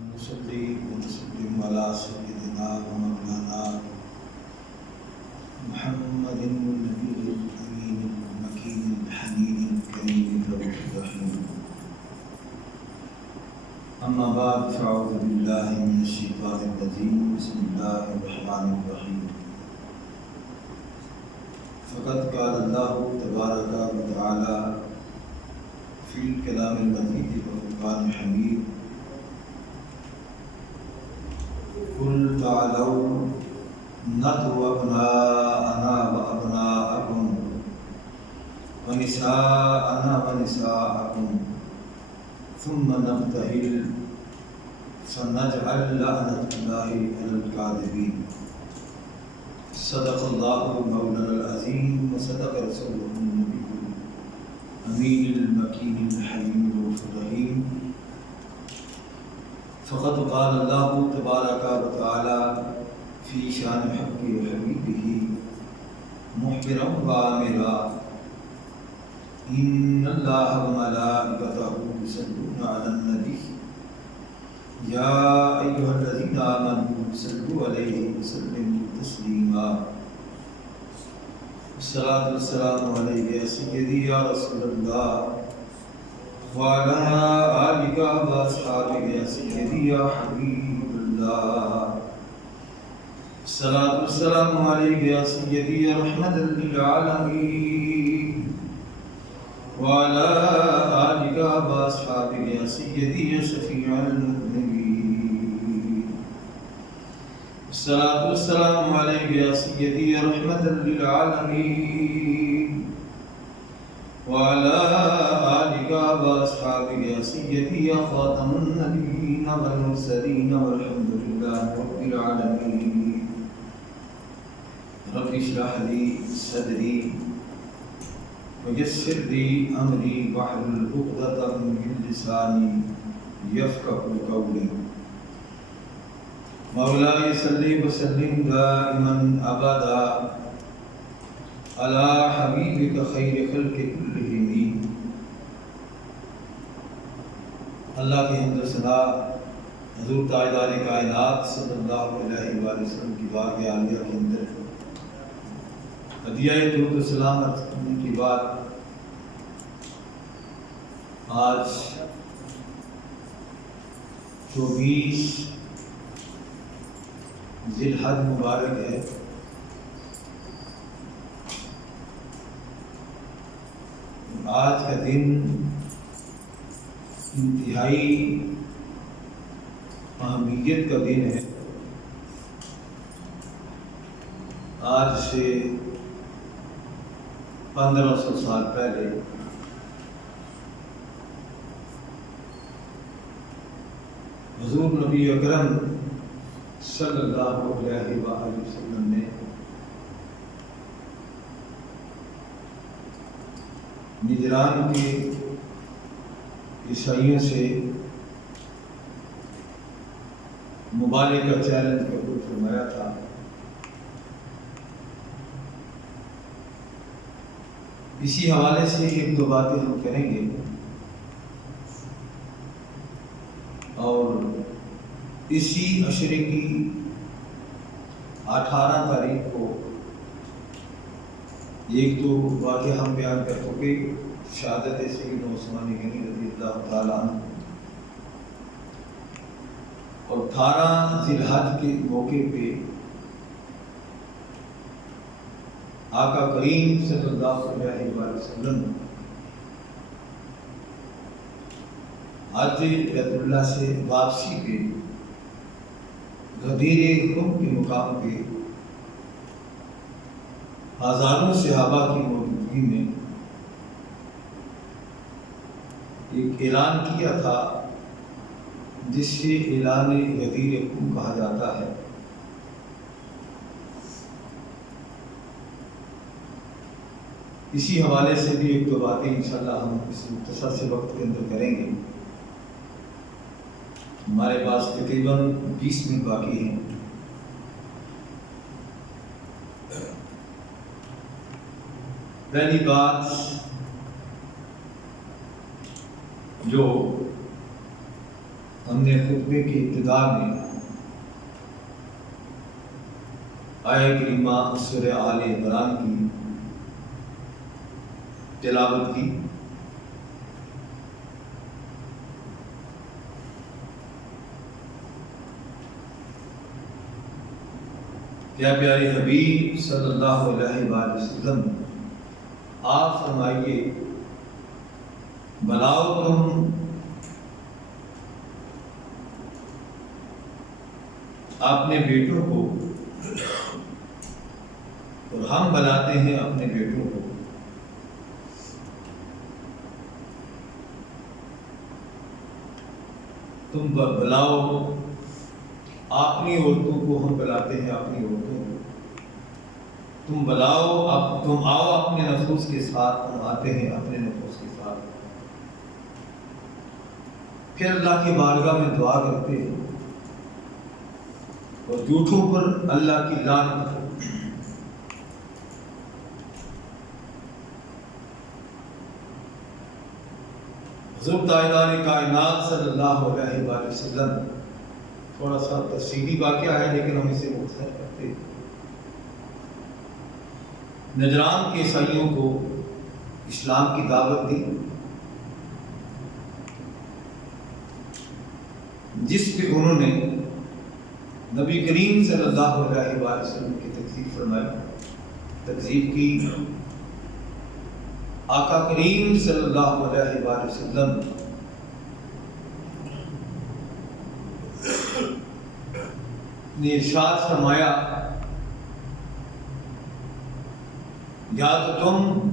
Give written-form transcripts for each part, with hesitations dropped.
ونصلي ونسلم على سيدنا ومولانا محمد النبي الأمين المكين الحنين الكريم الرحيم. أما بعد فأعوذ بالله من الشيطان الرجيم. بسم الله الرحمن الرحيم. فقد قال الله تبارك وتعالى في الكلام المجيد والفرقان الحميد: قل تعالوا ندعو أبناءنا وأبناءكم ونساءنا ونساءكم ثم نبتهل فنجعل لعنة الله على الكاذبين. صدق الله مولانا العظيم وصدق رسوله النبي الأمين المكين الحليم الرحيم. فقد قال الله تبارك وتعالى في شان حق حبيبه مخبرا وآمرا: إن الله وملائكته يصلون على النبي يا أيها الذين آمنوا صلوا عليه وسلموا تسليما. الصلاة والسلام عليك يا سيدي يا رسول الله وعلى آلك وأصحابك يا سيدي يا حبيب الله. الصلاة والسلام عليك يا سيدي يا رحمة للعالمين وعلى آلك وأصحابك يا سيدي يا شفيع المذنبين. الصلاة والسلام عليك يا سيدي يا رحمة للعالمين وعلى آلك وأصحابك يا سيدي يا خاتم النبيين والمرسلين والحمد لله رب العالمين. رب اشرح لي صدري ويسر لي أمري واحلل عقدة من لساني يفقهوا قولي. مولاي صل وسلم دائما أبدا على حبيبك خير خلق كلهم. اللہ کی حمد و ثنا حضور تاجدار کائنات صلی اللہ علیہ وآلہ وسلم کی بارگاہ عالیہ کے اندر ہدیہ درود و سلام عرض کرنے کے بعد آج 24 ذی الحج مبارک ہے. آج کا دن انتہائی اہمیت کا دن ہے. آج سے 1500 سال پہلے حضور نبی اکرم صلی اللہ علیہ وآلہ وسلم نے نجران کے عیسائیوں سے مبالغہ کا چیلنج قبول فرمایا تھا. اسی حوالے سے ایک دو باتیں ہم کریں گے اور اسی عشرے کی 18 تاریخ کو ایک دو واقعہ ہم بیان کر چکے. شہادت سیدنا عثمان غنی رضی اللہ تعالیٰ عنہ اور 18 ذی الحج کے موقع پہ آقا کریم صلی اللہ علیہ وسلم حج بیت اللہ سے واپسی پہ غدیر خم کے مقام پہ ہزاروں صحابہ کی موجودگی میں ایک اعلان کیا تھا جس سے اعلان غدیر خم کہا جاتا ہے. اسی حوالے سے بھی ایک دو باتیں انشاءاللہ ہم اس مختصر سے وقت کے اندر کریں گے. ہمارے پاس تقریباً 20 منٹ باقی ہیں. پہلی بات جو ہم نے خطبے کی ابتدا میں آیہ کریمہ سورہ آل عمران کی تلاوت کی۔ کیا پیارے حبیب صلی اللہ علیہ وآلہ وسلم آپ فرمائیے، بلاؤ تم اپنے بیٹوں کو اور ہم بلاتے ہیں اپنے بیٹوں کو۔ تم بلاؤ اپنی عورتوں کو، ہم بلاتے ہیں اپنی عورتوں کو۔ تم بلاؤ، اب تم آؤ اپنے نفوس کے ساتھ، ہم آتے ہیں اپنے نفوس کے ساتھ۔ پھر اللہ کی بارگاہ میں دعا کرتے ہیں اور جھوٹوں پر اللہ کی لعنت۔ حضور تاجدار کائنات صلی اللہ علیہ وآلہ وسلم، تھوڑا سا تفصیلی واقعہ ہے لیکن ہم اسے مختصر کرتے ہیں۔ نجران کے عیسائیوں کو اسلام کی دعوت دی، جس پہ انہوں نے نبی کریم صلی اللہ علیہ وآلہ وسلم کی تکذیب فرمائی، تکذیب کی۔ آقا کریم صلی اللہ علیہ وآلہ وسلم نے ارشاد فرمایا، یا تو تم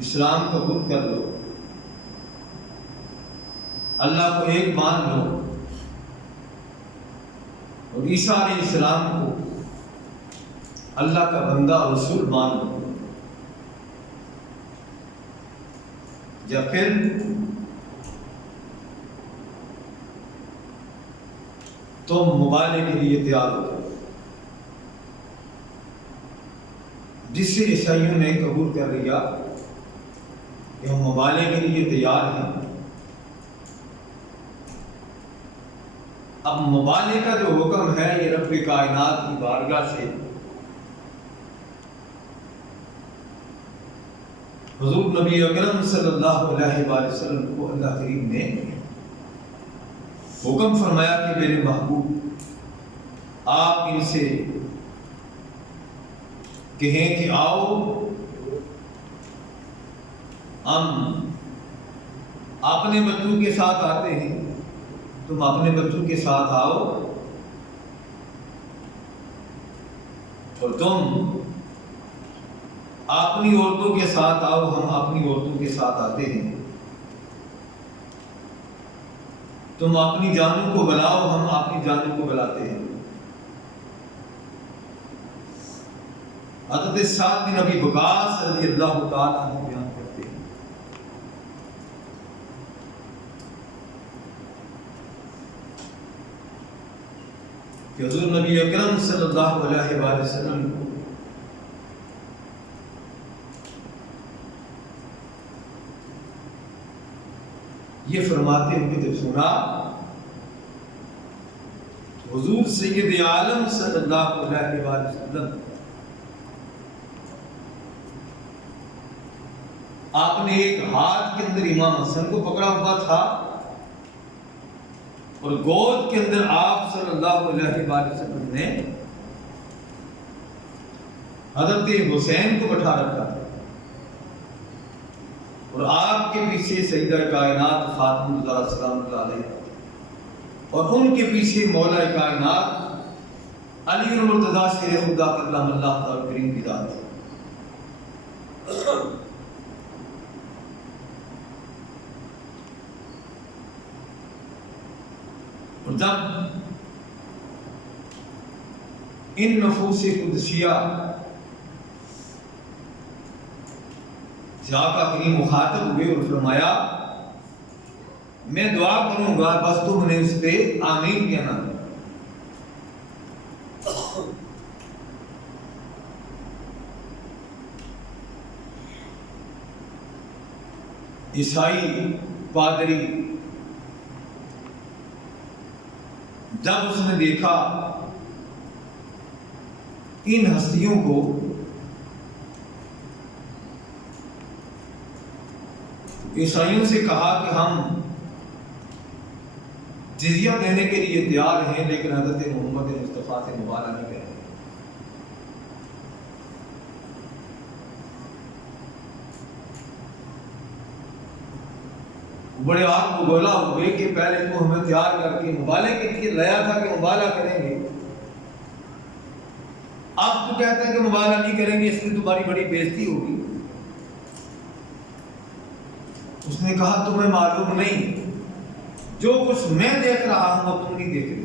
اسلام قبول کر لو، اللہ کو ایک مان لو اور عیسیٰ علیہ السلام کو اللہ کا بندہ اور رسول مان لو، یا پھر تم مبالغے کے لیے تیار ہو جاؤ۔ جس سے عیسائیوں نے قبول کر لیا کہ ہم مبالغے کے لیے تیار ہیں۔ اب مبالغے کا جو حکم ہے یہ رب کائنات کی بارگاہ سے حضور نبی اکرم صلی اللہ علیہ وآلہ وسلم کو اللہ کریم نے حکم فرمایا کہ میرے محبوب آپ ان سے کہیں کہ آؤ ہم اپنے بچوں کے ساتھ آتے ہیں، تم اپنے بچوں کے ساتھ آؤ اور تم اپنی عورتوں کے ساتھ آؤ، ہم اپنی عورتوں کے ساتھ آتے ہیں۔ تم اپنی جانوں کو بلاؤ، ہم اپنی جانوں کو بلاتے ہیں۔ حضرت سعد بن ابی وقاص رضی اللہ تعالیٰ عنہ بیان کرتے ہیں کہ حضور نبی اکرم صلی اللہ علیہ وآلہ وسلم کو یہ فرماتے ہوئے جب سنا، حضور سید عالم صلی اللہ علیہ وآلہ وسلم آپ نے ایک ہاتھ کے اندر امام حسن کو پکڑا ہوا تھا اور گود کے اندر آپ صلی اللہ علیہ وآلہ وسلم نے حضرت حسین کو بٹھا رکھا تھا اور آپ کے پیچھے سیدہ کائنات فاطمہ الزہرا سلام اللہ علیہ اور ان کے پیچھے مولا کائنات علی المرتضیٰ شیر خدا کلام اللہ تعالی کریم کی ذات ہے۔ اور جب ان نفوس قدسیہ آقا کریم مخاطب ہوئے اور فرمایا، میں دعا کروں گا بس تم نے اس پہ آمین کہنا ہے۔ عیسائی پادری جب اس نے دیکھا ان ہستیوں کو عیسائیوں سے کہا کہ ہم جزیہ دینے کے لیے تیار ہیں، لیکن حضرت محمد مصطفیٰ سے مبالغہ نہیں کریں گے۔ بڑے آپ کو گولا ہوئے کہ پہلے تو ہمیں تیار کر کے مبالغے کے لیے لایا تھا کہ مبالغہ کریں گے، اب تو کہتے ہیں کہ مبالغہ نہیں کریں گے، اس لیے تمہاری بڑی بےزتی ہوگی۔ اس نے کہا تمہیں معلوم نہیں، جو کچھ میں دیکھ رہا ہوں وہ تم نہیں دیکھ رہی۔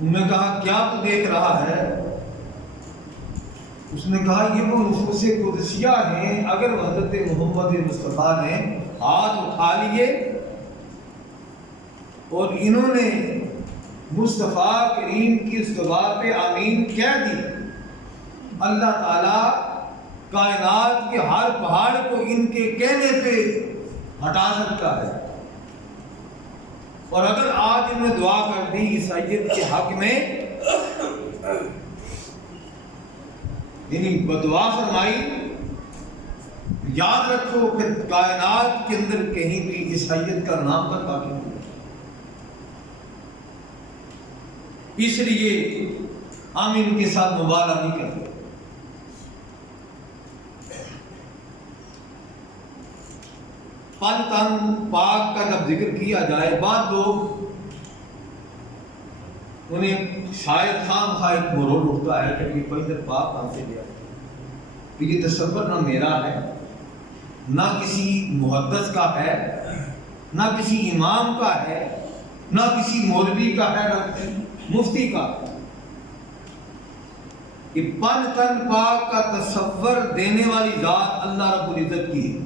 انہوں نے کہا کیا تو دیکھ رہا ہے؟ اس نے کہا یہ وہ نفوس قدسیہ ہیں، اگر حضرت محمد مصطفیٰ نے ہاتھ اٹھا لیے اور انہوں نے مصطفیٰ کریم کی اس دعا پہ آمین کہہ دی، اللہ تعالیٰ کائنات کے ہر پہاڑ کو ان کے کہنے پہ ہٹا سکتا ہے۔ اور اگر آج انہوں نے دعا کر دی عیسائیت کے حق میں، یعنی بدعا فرمائی، یاد رکھو کہ کائنات کے اندر کہیں بھی عیسائیت کا نام تک باقی نہیں۔ اس لیے ہم ان کے ساتھ مبالغہ نہیں کرتے۔ پن تن پاک کا جب ذکر کیا جائے، بعض لوگ انہیں شاید خام خواہ ایک مرور اٹھتا ہے کہ یہ پوائنٹر پاک کہاں سے لیا، کہ یہ تصور نہ میرا ہے، نہ کسی محدث کا ہے، نہ کسی امام کا ہے، نہ کسی مولوی کا ہے، نہ کسی مفتی کا۔ یہ پن تن پاک کا تصور دینے والی ذات اللہ رب العزت کی ہے۔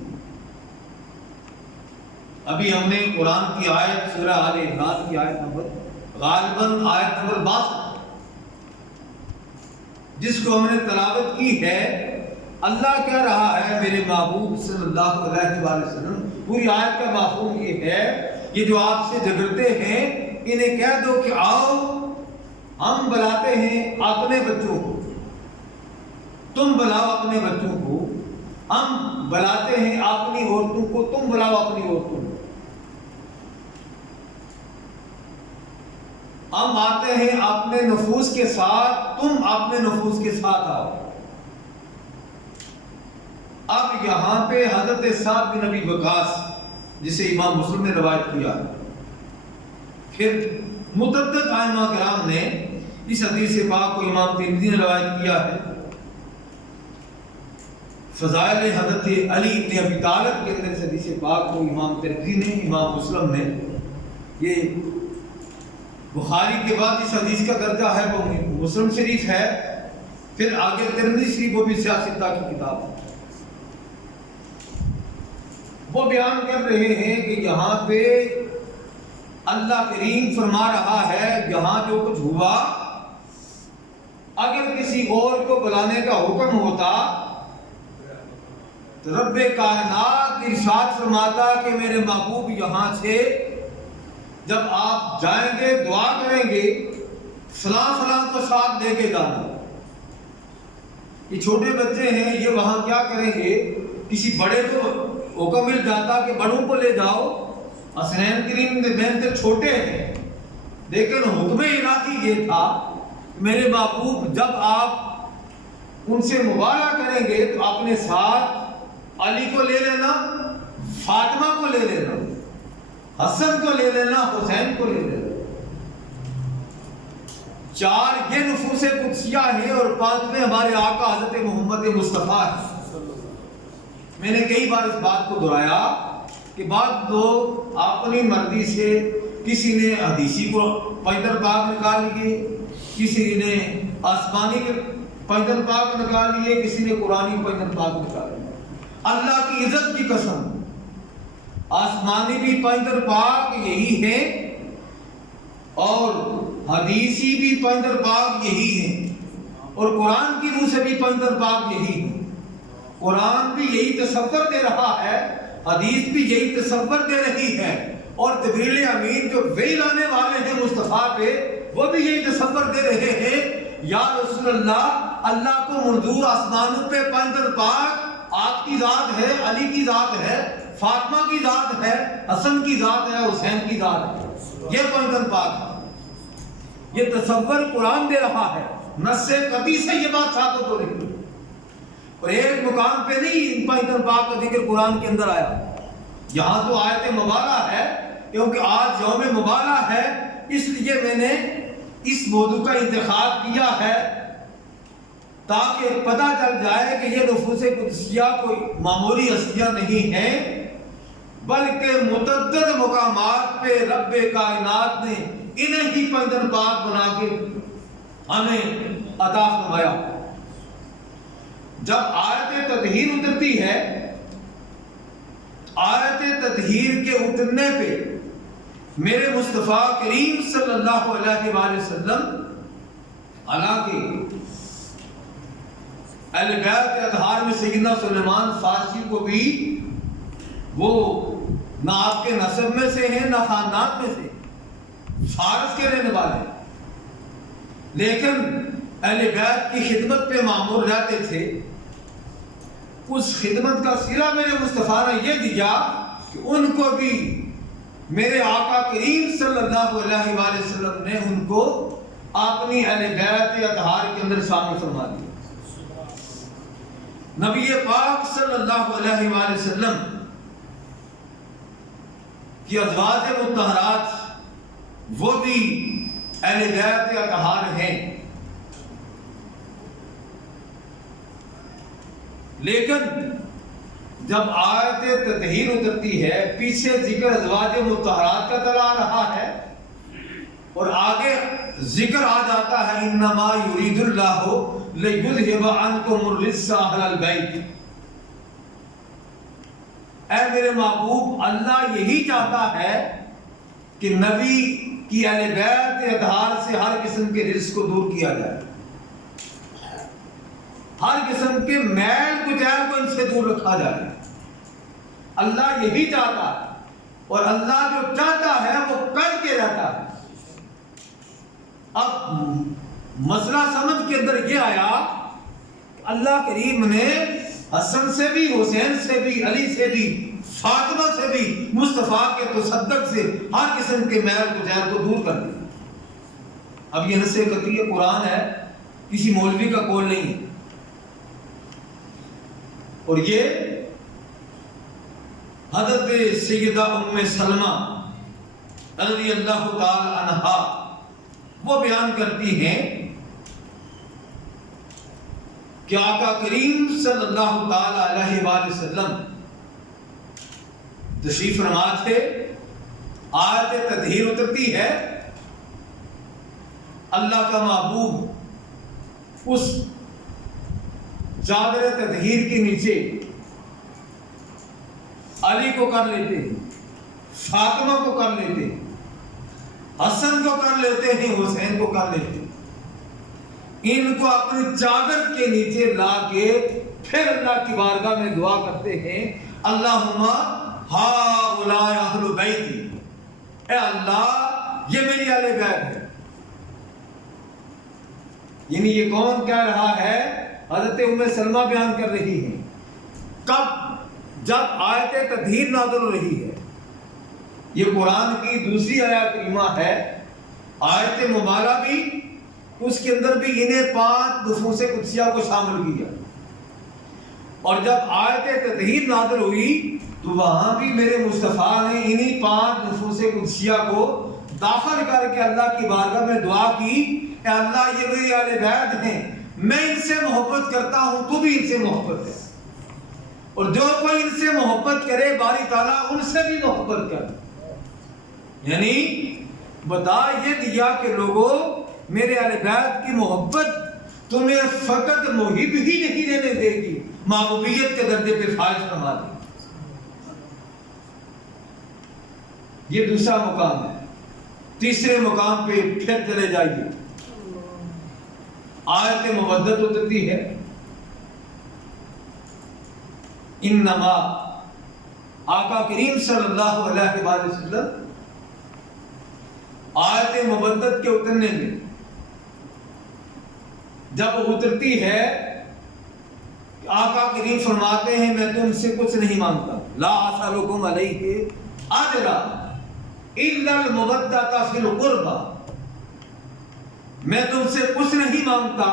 ابھی ہم نے قرآن کی آیت سورہ آل عمران کی آیت نمبر غالباً آیت نمبر 62 جس کو ہم نے تلاوت کی ہے، اللہ کہہ رہا ہے میرے محبوب صلی اللہ علیہ وسلم، پوری آیت کا مفہوم یہ ہے، یہ جو آپ سے جھگڑتے ہیں انہیں کہہ دو کہ آؤ ہم بلاتے ہیں اپنے بچوں کو، تم بلاؤ اپنے بچوں کو، ہم بلاتے ہیں اپنی عورتوں کو، تم بلاؤ اپنی عورتوں کو، ہم آتے ہیں اپنے نفوس کے ساتھ، تم اپنے نفوس کے ساتھ آؤ۔ اب یہاں پہ حضرت سعد بن ابی وقاص جسے امام مسلم نے روایت کیا، پھر متعدد ائمہ کرام نے اس حدیث پاک کو امام ترمذی نے روایت کیا ہے، فضائل حضرت علی ابن ابی طالب کے اندر اس حدیث پاک کو امام ترمذی نے، امام مسلم نے، یہ بخاری کے بعد اس حدیث کا درجہ ہے وہ مسلم شریف ہے، پھر آگے ترمذی شریف، وہ بھی سیاستہ کی کتاب ہے۔ وہ بیان کر رہے ہیں کہ یہاں پہ اللہ کریم فرما رہا ہے یہاں جو کچھ ہوا، اگر کسی اور کو بلانے کا حکم ہوتا تو رب کائنات ارشاد فرماتا کہ میرے محبوب یہاں سے جب آپ جائیں گے دعا کریں گے فلاں فلاں کو ساتھ لے کے جانا۔ یہ چھوٹے بچے ہیں، یہ وہاں کیا کریں گے؟ کسی بڑے کو حکم مل جاتا کہ بڑوں کو لے جاؤ، حسنین کریم بہن سے چھوٹے ہیں، لیکن حکم الہی یہ تھا میرے محبوب جب آپ ان سے مبالغہ کریں گے تو اپنے ساتھ علی کو لے لینا، فاطمہ کو لے لینا، حسن کو لے لینا، حسین کو لے لینا۔ چار یہ نفوس قدسیہ ہیں اور پانچویں ہمارے آقا حضرت محمد مصطفیٰ ہیں۔ میں نے کئی بار اس بات کو دہرایا کہ بعض لوگ اپنی مرضی سے، کسی نے حدیثی کو پیدل پاک نکال لیے، کسی نے آسمانی کے پیدل پاک نکال لیے، کسی نے قرآنی پیدل پاک نکال لیے۔ اللہ کی عزت کی قسم، آسمانی بھی پیدل پاک یہی ہے اور حدیثی بھی پیغمبر پاک یہی ہیں، اور قرآن کی منہ سے بھی پیغمبر پاک یہی ہیں۔ قرآن بھی یہی تصور دے رہا ہے، حدیث بھی یہی تصور دے رہی ہے، اور جبریل امین جو وحی لانے والے ہیں مصطفیٰ پہ، وہ بھی یہی تصور دے رہے ہیں، یا رسول اللہ، اللہ کو منظور آسمانوں پہ پیغمبر پاک آپ کی ذات ہے، علی کی ذات ہے، فاطمہ کی ذات ہے، حسن کی ذات ہے، حسین کی ذات ہے، یہ پیغمبر پاک ہے۔ یہ تصور قرآن دے رہا ہے، نص قطعی سے یہ بات ثابت ہو رہی ہے، اور ایک مقام پہ نہیں پیغمبر پاک کا ذکر قرآن کے اندر آیا۔ یہاں تو آیت مبالغہ ہے، کیونکہ آج یوم مبالغہ ہے، اس لیے میں نے اس موضوع کا انتخاب کیا ہے تاکہ پتہ چل جائے کہ یہ نفوس قدسیہ کوئی معمولی ہستیاں نہیں ہیں، بلکہ متعدد مقامات پہ رب کائنات نے انہیں ہی پیغمبر پاک بنا کے ہمیں عطا فرمایا۔ جب آیت تطہیر اترتی ہے، آیت تطہیر کے اترنے پہ میرے مصطفیٰ کریم صلی اللہ علیہ وآلہ وسلم، حالانکہ اہل بیت کے اطہار میں سیدنا سلیمان فارسی کو بھی وہ نہ آپ کے نسب میں سے ہیں، نہ خاندان میں سے، فارس کے رہنے والے، لیکن اہل بیت کی خدمت پہ معمور رہتے تھے۔ اس خدمت کا صلہ میرے مصطفیٰ نے یہ دیا کہ ان کو بھی میرے آقا کریم صلی اللہ علیہ وآلہ وسلم نے ان کو اپنی اہل بیت اطہار کے اندر شامل فرما دیا۔ نبی پاک صلی اللہ علیہ وآلہ وسلم کی ازواج مطہرات وہ بھی اہل بیت اطہار ہیں، لیکن جب آیت تطہیر اترتی ہے، پیچھے ذکر ازواج مطہرات کا چلا آ رہا ہے، اور آگے ذکر آ جاتا ہے انما یرید اللہ لیذھب عنکم الرجس اہل البیت۔ اے میرے محبوب، اللہ یہی چاہتا ہے کہ نبی کی اہل بیت اطہار سے ہر قسم کے رجس کو دور کیا جائے، ہر قسم کے میل کچیل کو ان سے دور رکھا جائے۔ اللہ یہی چاہتا ہے، اور اللہ جو چاہتا ہے وہ کر کے رہتا ہے۔ اب مسئلہ سمجھ کے اندر یہ آیا کہ اللہ کریم نے حسن سے بھی، حسین سے بھی، علی سے بھی، فاطمہ سے بھی، مصطفیٰ کے تصدق سے ہر قسم کے میل کچیل کو دور کر دیا۔ اب یہ نص قطعی قرآن ہے، کسی مولوی کا قول نہیں ہے، اور یہ حضرت سیدہ ام سلمہ رضی اللہ تعالی عنہا وہ بیان کرتی ہیں کہ آقا کریم صلی اللہ تعالی علیہ وآلہ وسلم تشریف فرما تھے، آیت تطہیر اترتی ہے، اللہ کا محبوب اس چادر تطہیر کے نیچے علی کو کر لیتے ہیں، فاطمہ کو کر لیتے ہیں، حسن کو کر لیتے ہیں، حسین کو کر لیتے ہیں، ان کو اپنی چادر کے نیچے لا کے پھر اللہ کی بارگاہ میں دعا کرتے ہیں، اللہم ہؤلاء اہل بیتی، اے اللہ یہ میری اہل بیت ہے۔ یعنی یہ کون کہہ رہا ہے؟ حضرت ام سلمہ بیان کر رہی ہیں۔ کب؟ جب آیت تطہیر نازل ہو رہی ہے۔ یہ قرآن کی دوسری آیت کریمہ ہے، آیت مبالغہ بھی، اس کے اندر بھی انہیں 5 نفوس قدسیہ کو شامل کیا، اور جب آیت تطہیر نازل ہوئی تو وہاں بھی میرے مصطفیٰ نے انہی 5 نفوس قدسیہ کو داخل کر کے اللہ کی بارگاہ میں دعا کی، اے اللہ یہ میری اہل بیت ہیں، میں ان سے محبت کرتا ہوں، تو بھی ان سے محبت ہے، اور جو کوئی ان سے محبت کرے باری تعالیٰ ان سے بھی محبت کر۔ یعنی بتا یہ دیا کہ لوگوں میرے اہل بیت کی محبت تمہیں فقط محب ہی نہیں رہنے دے گی، محبوبیت کے درجے پہ فائز فرما دے۔ یہ دوسرا مقام ہے۔ تیسرے مقام پہ پھر چلے جائیے، آیت مبدت اترتی ہے، انما آقا کریم صلی اللہ علیہ وآلہ وسلم آیت مبدت کے اترنے میں جب اترتی ہے، آقا کریم فرماتے ہیں میں تم سے کچھ نہیں مانگتا، لا اسألکم علیہ اجرا الا المودۃ فی القربى، میں تم سے کچھ نہیں مانگتا،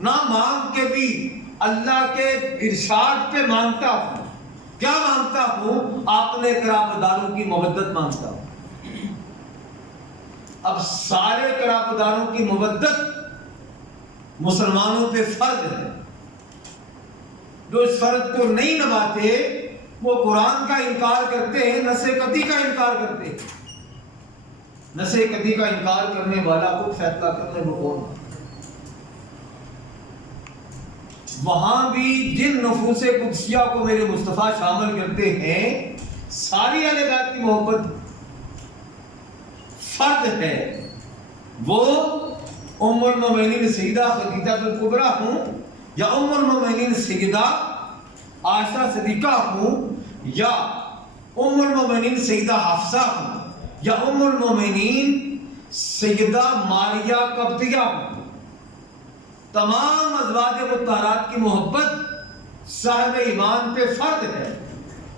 نہ مانگ کے بھی اللہ کے ارشاد پہ مانگتا ہوں۔ کیا مانگتا ہوں؟ اپنے قرابت داروں کی مودت مانگتا ہوں۔ اب سارے قرابت داروں کی مودت مسلمانوں پہ فرض ہے، جو اس فرض کو نہیں نبھاتے وہ قرآن کا انکار کرتے ہیں، نص قطعی کا انکار کرتے ہیں۔ نص قطعی کا انکار کرنے والا خود فیصلہ کرنے وہ کون ہے؟ وہاں بھی جن نفوس قدسیہ کو میرے مصطفیٰ شامل کرتے ہیں، ساری اہل بیت کی محبت فرد ہے، وہ ام المومنین سیدہ خدیجہ الکبریٰ ہوں یا ام المومنین سیدہ عائشہ صدیقہ ہوں یا ام المومنین سیدہ حفصہ ہوں یا ام المومنین سیدہ ماریہ قبطیہ ہوں، تمام ازواج مطہرات کی محبت صاحب ایمان پہ فرض ہے،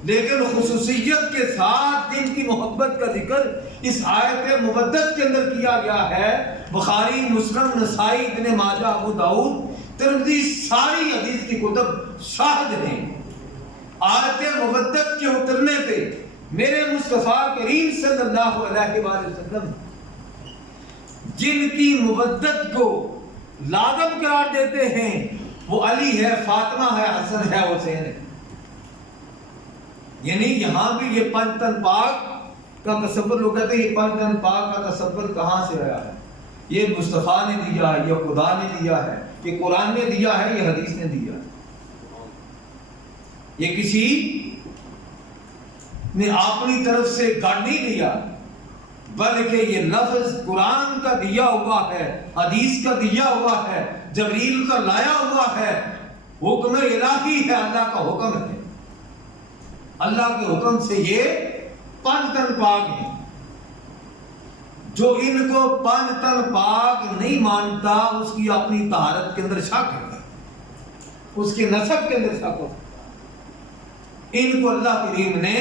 لیکن خصوصیت کے ساتھ جن کی محبت کا ذکر اس آیت مبدت کے اندر کیا گیا ہے، بخاری، مسلم، نسائی، ابن ماجہ، ابو داؤد، ترمذی، ساری حدیث کی کتب شاہد ہیں۔ آیت مبدت کے اترنے پہ میرے مصطفیٰ کریم صلی اللہ علیہ وآلہ وسلم جن کی مبدت کو لازم قرار دیتے ہیں وہ علی ہے، فاطمہ ہے، حسن ہے، حسین ہے۔ یعنی یہاں بھی یہ پنج تن پاک کا تصور، لوگ کہتے ہیں یہ پنج تن پاک کا تصور کہاں سے آیا ہے؟ یہ مصطفیٰ نے دیا ہے، یہ خدا نے دیا ہے، یہ قرآن نے دیا ہے، یہ حدیث نے دیا ہے، یہ کسی نے اپنی طرف سے گاڑ نہیں دیا، بلکہ یہ لفظ قرآن کا دیا ہوا ہے، حدیث کا دیا ہوا ہے، جبریل کا لایا ہوا ہے، حکم الہی ہے، اللہ کا حکم ہے۔ اللہ کے حکم سے یہ پنج تن پاک ہیں۔ جو ان کو پنج تن پاک نہیں مانتا اس کی اپنی طہارت کے اندر شک ہے، اس کے نسب کے اندر شک ہو۔ ان کو اللہ کریم نے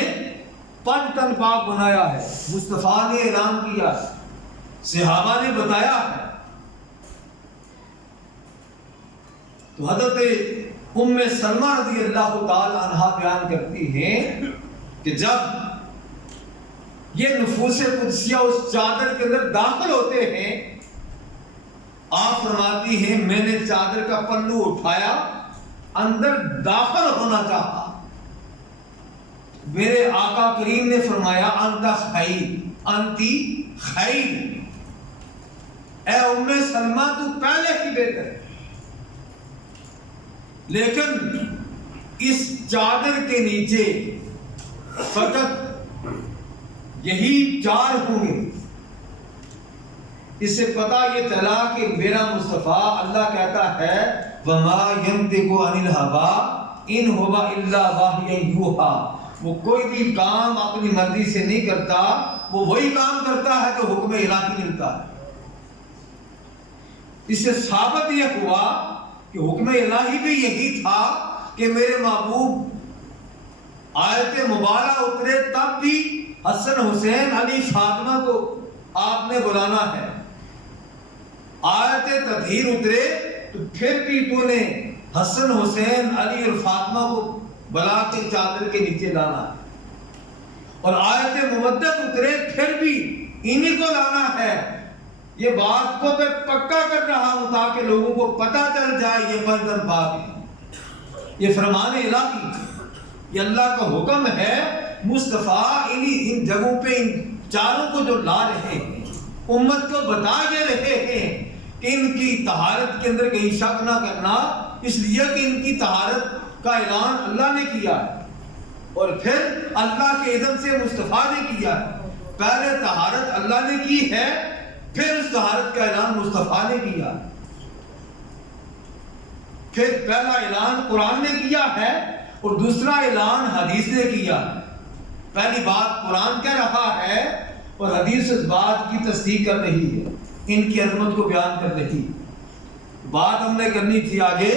پنج تن پاک بنایا ہے، مصطفیٰ نے اعلان کیا ہے، صحابہ نے بتایا ہے۔ تو حضرت ام سلمہ رضی اللہ تعالی عنہا بیان کرتی ہیں کہ جب یہ نفوس قدسیہ اس چادر کے اندر داخل ہوتے ہیں، آپ فرماتی ہیں میں نے چادر کا پلو اٹھایا، اندر داخل ہونا چاہا، میرے آقا کریم نے فرمایا انت خیر، انتی خیر، اے ام سلمہ تو پہلے ہی بہتر ہے۔ لیکن اس چادر کے نیچے فقط یہی چار ہوں گے۔ اس سے پتہ یہ چلا کہ میرا مصطفیٰ، اللہ کہتا ہے وَمَا يَنطِقُ عَنِ الْهَوَىٰ إِنْ هُوَ إِلَّا وَحْيٌ يُوحَىٰ، وہ کوئی بھی کام اپنی مرضی سے نہیں کرتا، وہ وہی کام کرتا ہے جو حکم الہی ملتا ہے۔ اس سے ثابت یہ ہوا کہ حکم الہی بھی یہی تھا کہ میرے محبوب آیت مبارہ اترے تب بھی حسن، حسین، علی، فاطمہ کو آپ نے بلانا ہے، آیت تطہیر اترے تو پھر بھی تو نے حسن، حسین، علی اور فاطمہ کو بلا کے چادر کے نیچے لانا ہے، اور آیت مودت اترے پھر بھی انہی کو لانا ہے۔ یہ بات کو میں پکا کر رہا ہوں تاکہ لوگوں کو پتہ چل جائے یہ پنج تن پاک ہے، یہ فرمان الہی، یہ اللہ کا حکم ہے۔ مصطفیٰ ان جگہوں پہ ان چاروں کو جو لا رہے ہیں، امت کو بتا دے رہے ہیں کہ ان کی طہارت کے اندر کہیں شک نہ کرنا، اس لیے کہ ان کی طہارت کا اعلان اللہ نے کیا ہے اور پھر اللہ کے اذن سے مصطفیٰ نے کیا ہے۔ پہلے طہارت اللہ نے کی ہے، پھر اس طہارت کا اعلان مصطفیٰ نے کیا، پھر پہلا اعلان قرآن نے کیا ہے اور دوسرا اعلان حدیث نے کیا۔ پہلی بات قرآن کہہ رہا ہے اور حدیث اس بات کی تصدیق کر رہی ہے، ان کی عظمت کو بیان کر رہی۔ بات ہم نے کرنی تھی آگے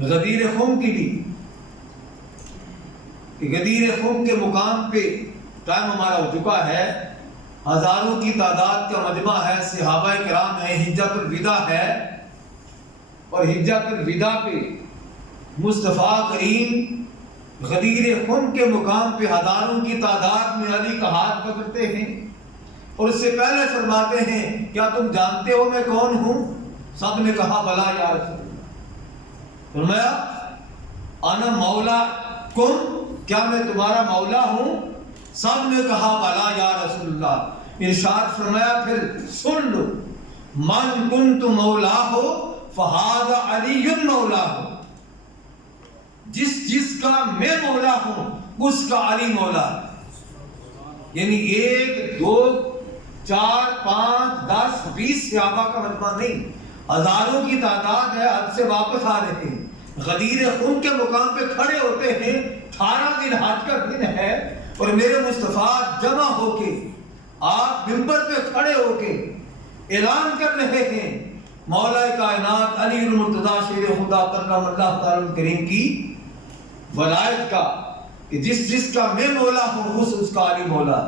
غدیر خم کی بھی، کہ غدیر خم کے مقام پہ ٹائم ہمارا ہو چکا ہے، ہزاروں کی تعداد کا مجمع ہے، صحابہ کرام ہیں، حجۃ الوداع ہے، اور حجۃ الوداع پہ مصطفیٰ کریم غدیر خم کے مقام پہ ہزاروں کی تعداد میں علی کا ہاتھ پکڑتے ہیں اور اس سے پہلے فرماتے ہیں کیا تم جانتے ہو میں کون ہوں؟ سب نے کہا بلا یا رسول اللہ۔ فرمایا انا مولا کم، کیا میں تمہارا مولا ہوں؟ سب نے کہا بلا یا رسول اللہ۔ ارشاد فرمایا پھر سن لو، من کنت مولا ہو فہذا علی مولا ہو، جس کا میں مولا ہوں اس کا علی مولا۔ یعنی 1 2 4 5 10 20 صحابہ کا مجمع نہیں، ہزاروں کی تعداد ہے، حد سے واپس آ رہے ہیں، غدیر خم کے مقام پہ کھڑے ہوتے ہیں، 18 ذی الحج کا دن ہے اور میرے مصطفیٰ جمع ہو کے آپ منبر پہ کھڑے ہو کے اعلان کر رہے ہیں مولا کائنات علی المرتضیٰ شیر خدا کرم اللہ تعالی کریم کی ولایت کا، کہ جس کا میں مولا ہوں اس کا علی مولا۔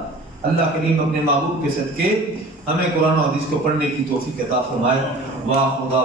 اللہ کریم اپنے محبوب کے صدقے ہمیں قرآن و حدیث کو پڑھنے کی توفیق عطا فرمائے۔ واہ خدا